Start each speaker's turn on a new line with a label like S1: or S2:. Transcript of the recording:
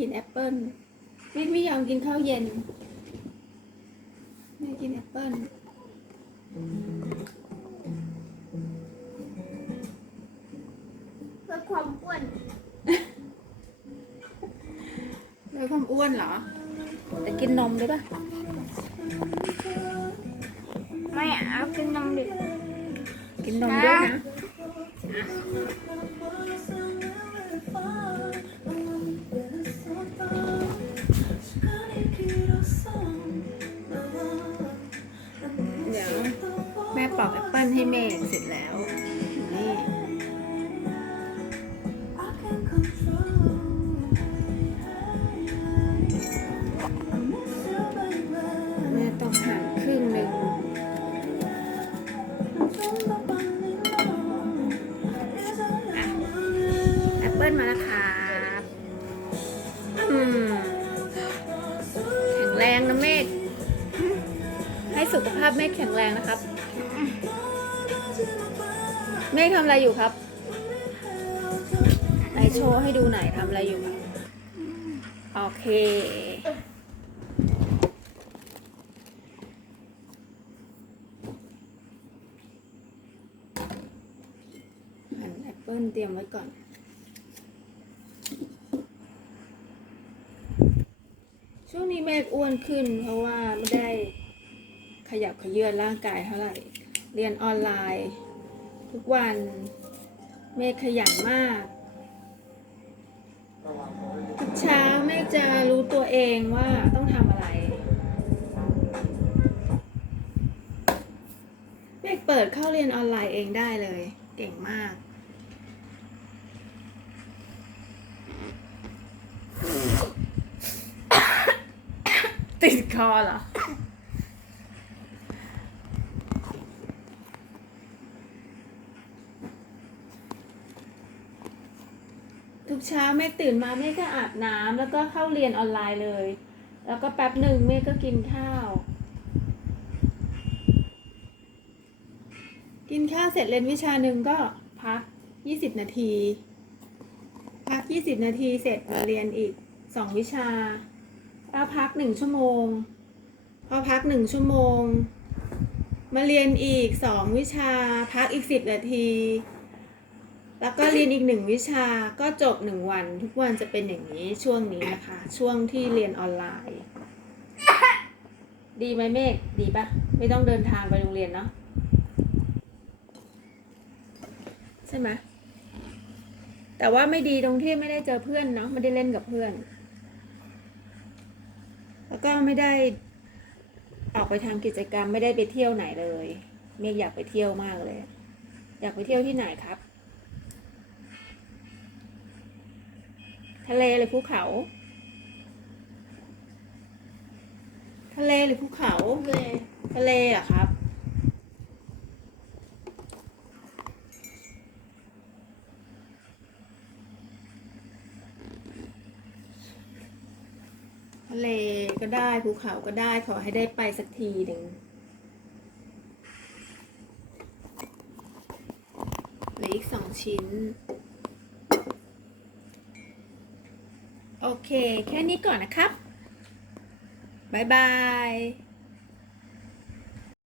S1: กินแอปเปิ้ลเมฆไม่ยอมกินข้าวเย็น ไม่กินแอปเปิ้ล
S2: เพื่อความอ้วน
S1: ลดความอ้วนเหรอ แต่กินนมได้ปะ
S2: ไม่เอากินนมดิ
S1: กินนมด้วยนะ ปอกแอปเปิ้ลให้เมฆเสร็จแล้วนี่แม่ต้องหั่นครึ่งหนึ่งแอปเปิ้ลมาแล้วครับแข็งแรงนะเมฆให้สุขภาพเมฆแข็งแรงนะครับ เมฆทำอะไรอยู่ครับไหนโชว์ให้ดูหน่อยทำอะไรอยู่ครับโอเคหั่นแอปเปิลเตรียมไว้ก่อนช่วงนี้เมฆอ้วนขึ้นเพราะว่าไม่ได้ขยับขยื้อนร่างกายเท่าไหร่ เรียนออนไลน์ ทุกวัน เมฆขยันมาก ทุกเช้าเมฆจะรู้ตัวเองว่าต้องทำอะไร เมฆเปิดเข้าเรียนออนไลน์เองได้เลย เก่งมากติดคอเหรอ ทุกเช้าเมฆตื่นมาเมฆก็อาบน้ำแล้วก็เข้าเรียนออนไลน์เลย แล้วก็แป๊บหนึ่งเมฆก็กินข้าว กินข้าวเสร็จเรียนวิชาหนึ่งก็พัก20นาที พัก20นาทีเสร็จมาเรียนอีก2วิชาแล้วพัก1ชั่วโมง พอพัก1ชั่วโมง มาเรียนอีก2วิชา พักอีก10นาที แล้วก็เรียนอีกหนึ่งวิชาก็จบหนึ่งวัน ทุกวันจะเป็นอย่างนี้ช่วงนี้นะคะ ช่วงที่เรียนออนไลน์ ดีไหมเมฆดีปะไม่ต้องเดินทางไปโรงเรียนเนาะใช่ไหมแต่ว่าไม่ดีตรงที่ไม่ได้เจอเพื่อนเนาะไม่ได้เล่นกับเพื่อน แล้วก็ไม่ได้ออกไปทำกิจกรรมไม่ได้ไปเที่ยวไหนเลย เมฆอยากไปเที่ยวมากเลย อยากไปเที่ยวที่ไหนครับ ทะเลหรือภูเขา ทะเลหรือภูเขา
S2: เล
S1: ทะเลเหรอะครับ ทะเลก็ได้ภูเขาก็ได้ขอให้ได้ไปสักทีหนึ่งเหลืออีกสองชิ้น โอเค แค่นี้ก่อนนะครับ บ๊ายบาย